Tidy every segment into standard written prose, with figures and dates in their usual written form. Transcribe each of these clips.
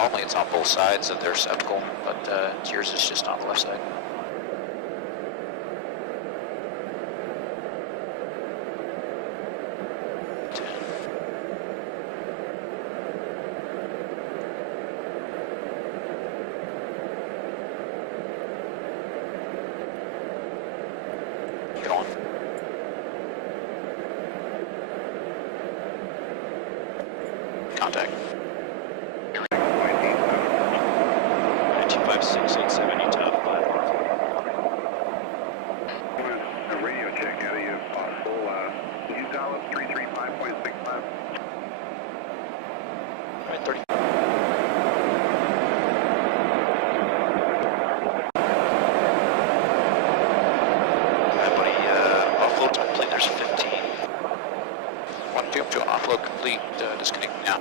normally it's on both sides of their receptacle, but yours is just on the left side. Get on. Contact. 25687 Utah 5 A radio check out of you if possible. You dial up 335.65. Right, 30. Alright, buddy, offload complete, there's 15. 1-2, join offload complete, disconnect now.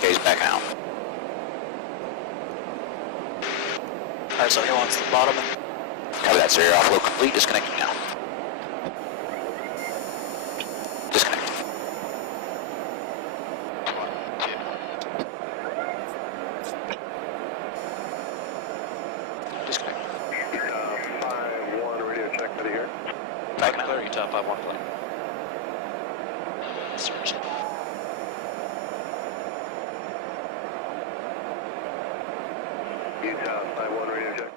He's back out. Alright, so he wants the bottom. Copy that, sir. Your offload complete. Disconnecting now. Disconnect. 1, 2. Disconnect. 5-1 radio check out of here. Back now. Clear Utah 5-1 plane. Search it. Utah 5-1 radio check.